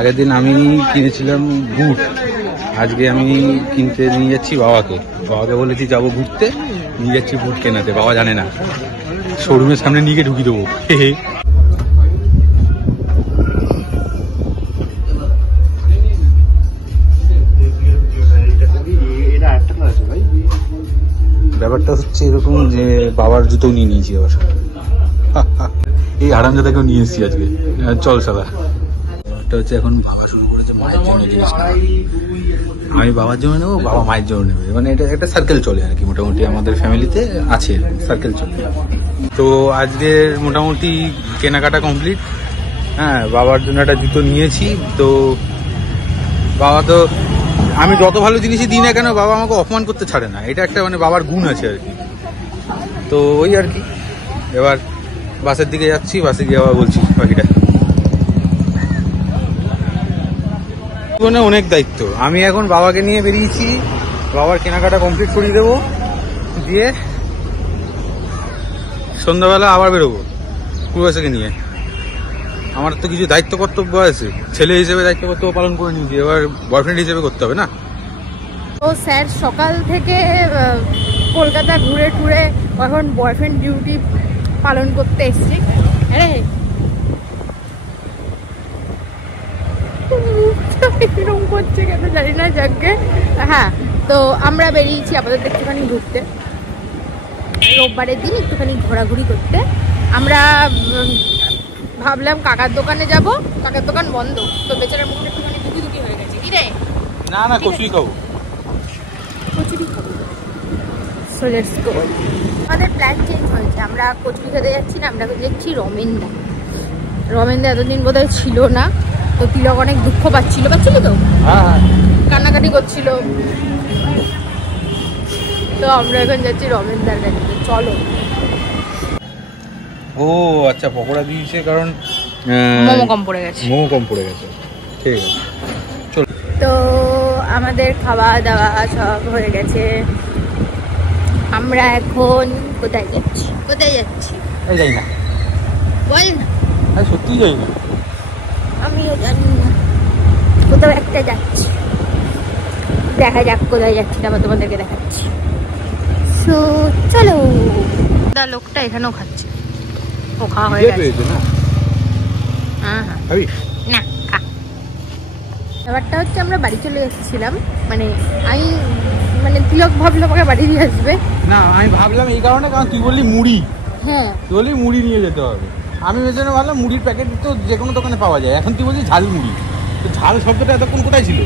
আগের দিন আমি কিনেছিলাম বুট, আজকে আমি কিনতে নিয়ে যাচ্ছি বাবাকে। বলেছি যাবো ঘুরতে, নিয়ে যাচ্ছি বুট কেনাতে। বাবা জানে না, শোরুমের সামনে নিয়ে গিয়ে ঢুকিয়ে দেবো। ব্যাপারটা হচ্ছে এরকম যে বাবার জুতো নিয়ে নিয়েছি আবার। এই হারামজাদাকেও নিয়ে এসেছি আজকে। চল সাদা হচ্ছে এখন ভাবা শুরু করেছে মায়ের জন্য জিনিসটা। আমি বাবার জন্য নেবো, বাবা মায়ের জন্য নেবে, মানে এটা একটা সার্কেল চলে আর কি। মোটামুটি আমাদের ফ্যামিলিতে আছে সার্কেল চলে। তো আজকের মোটামুটি কেনাকাটা কমপ্লিট। হ্যাঁ, বাবার জন্য একটা জুতো নিয়েছি। তো বাবা তো, আমি যত ভালো জিনিসই দিই না কেন, বাবা আমাকে অপমান করতে ছাড়ে না। এটা একটা মানে বাবার গুণ আছে আর কি। তো ওই আর কি, এবার বাসের দিকে যাচ্ছি, বাসে গিয়ে আবার বলছি বাকিটা। জীবনে অনেক দায়িত্ব। আমি এখন বাবাকে নিয়ে বেরিয়েছি, বাবার কেনাকাটা কমপ্লিট করিয়ে দেবো, দিয়ে সন্ধ্যাবেলা আবার বেরোবো পূর্বাশাকে নিয়ে। আমার তো কিছু দায়িত্ব কর্তব্য আছে, ছেলে হিসেবে দায়িত্ব কর্তব্য পালন করে নিয়েছি, এবার বয়ফ্রেন্ড হিসেবে করতে হবে না। তো স্যার সকাল থেকে কলকাতা ঘুরে টুরে এখন বয়ফ্রেন্ড ডিউটি পালন করতে এসছি। আরে এরকম করছে কেন জানি না, যাকে। হ্যাঁ, তো আমরা বেরিয়েছি আপাতত একটুখানি ঘুরতে, রোববারের দিন একটুখানি ঘোরাঘুরি করতে। আমরা ভাবলাম কাকার দোকানে যাব, কাকার দোকান বন্ধ। তো বেচারার মুখটা একটুখানি দুঃখী দুঃখী হয়ে গেছে। কি রে? না না, কচুরি খাবো, কচুরি খাবো। So let's go. আমাদের প্ল্যান চেঞ্জ হয়েছে, আমরা কচুরি খেতে যাচ্ছি না, আমরা যাচ্ছি রমেনদা। রমেনদা এতদিন বোধহয় ছিল না, তো তিলক অনেক দুঃখ পাচ্ছিলি তো, কান্নাকাটি করছিল। তো আমরা এখন যাচ্ছি রমেনদার কাছে। চলো। ও আচ্ছা, পকোড়া দিয়েছে কারণ মোমো কম পড়ে গেছে। ঠিক আছে, চলো। তো আমাদের খাওয়া দাওয়া সব হয়ে গেছে। আমরা এখন কোথায় যাচ্ছি? যাই না, বল না। সত্যি যাই না, আমিও জানি না, কোথাও একটা যাচ্ছি। দেখা যাক কোথায় যাচ্ছি, তারপর তোমাদেরকে দেখাচ্ছি। সো চলো। লোকটা এখানেও খাচ্ছে, ও খাওয়া হয়ে গেছে না? হ্যাঁ না, খা। ব্যাপারটা হচ্ছে আমরা বাড়ি চলে যাচ্ছিলাম, মানে তিলক ভাবলো আমাকে বাড়ি দিয়ে আসবে। না, আমি ভাবলাম এই কারণে, কারণ তুই বললি মুড়ি। হ্যাঁ, তুই বললি মুড়ি নিয়ে যেতে হবে। আমি ওই জন্য ভাবলাম মুড়ির প্যাকেট তো যে কোনো দোকানে পাওয়া যায়। এখন তুই বলছিস ঝাল মুড়ি, তো ঝাল শব্দটা এতক্ষণ কোথায় ছিল?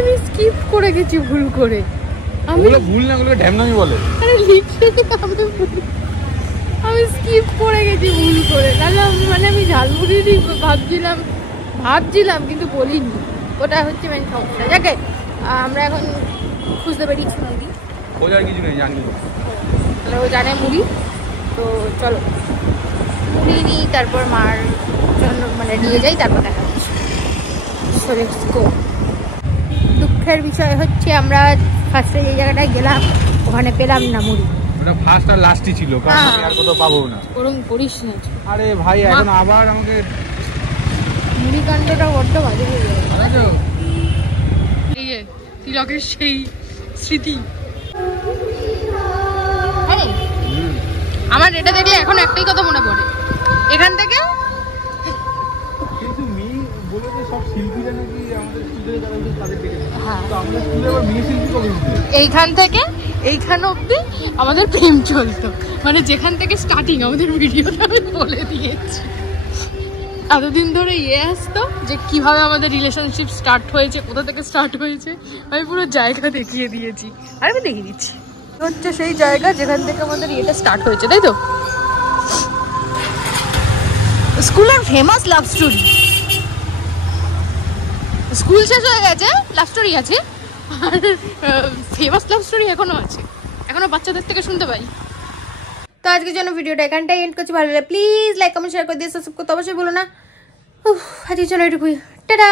আমি স্কিপ করে গেছি ভুল করে। ভুল না, ওগুলো ঢ্যামনামি বলে। আমি স্কিপ করে গেছি ভুল করে, তাহলে আমি ঝালমুড়ি ভাবছিলাম কিন্তু বলিনি। ওটা হচ্ছে মেন সমস্যা। যাকে আমরা এখন খুঁজতে পেরেছি মুড়ি, খোঁজার কিছু নেই, জানি তাহলে ও জানে মুড়ি। তো চলো মুড়ি নিই, তারপর মার জন্য নিয়ে যাই, তারপর দেখা যাচ্ছে। দুঃখের বিষয় হচ্ছে আমরা ফার্স্টে যে জায়গাটায় গেলাম ওখানে পেলাম না মুড়ি। ওটা ফার্স্ট আর লাস্টই ছিল, কারণ আমি আর কোথাও পাবো না। ওরকম করিস না। আরে ভাই, এখন আবার আমাকে মুড়ি কাণ্ডটা বড্ড বাজে হয়ে যাবে। এই যে তিলকের সেই স্মৃতি। আমার এটা দেখলে এখন একটাই কথা মনে পড়ে, এখান থেকে এইখান থেকে এইখান অব্দি আমাদের প্রেম চলতো, যেখান থেকে স্টার্টিং আমাদের ভিডিওটা আমি বলে দিয়েছি। এতদিন ধরে আসতো যে কিভাবে আমাদের রিলেশনশিপ স্টার্ট হয়েছে, কোথা থেকে স্টার্ট হয়েছে, আমি পুরো জায়গা দেখিয়ে দিয়েছি। আর আমি দেখিয়ে দিচ্ছি, হচ্ছে সেই জায়গা যেখান থেকে আমাদের এটা স্টার্ট হয়েছে, তাই তো? স্কুলের ফেমাস লাভ স্টোরি। স্কুল শেষ হয়ে গেছে, লাভ স্টোরি আছে, আর ফেমাস লাভ স্টোরি এখনো আছে, এখনো বাচ্চাদের থেকে শুনতে পাই। তো আজকের জন্য ভিডিওটা এখানটাই এন্ড করছি। ভালো লাগলে প্লিজ লাইক কমেন্ট শেয়ার করে দিয়ে সাবস্ক্রাইব করতে অবশ্যই বলো না। আজকের জন্য এটুকুই, টাটা।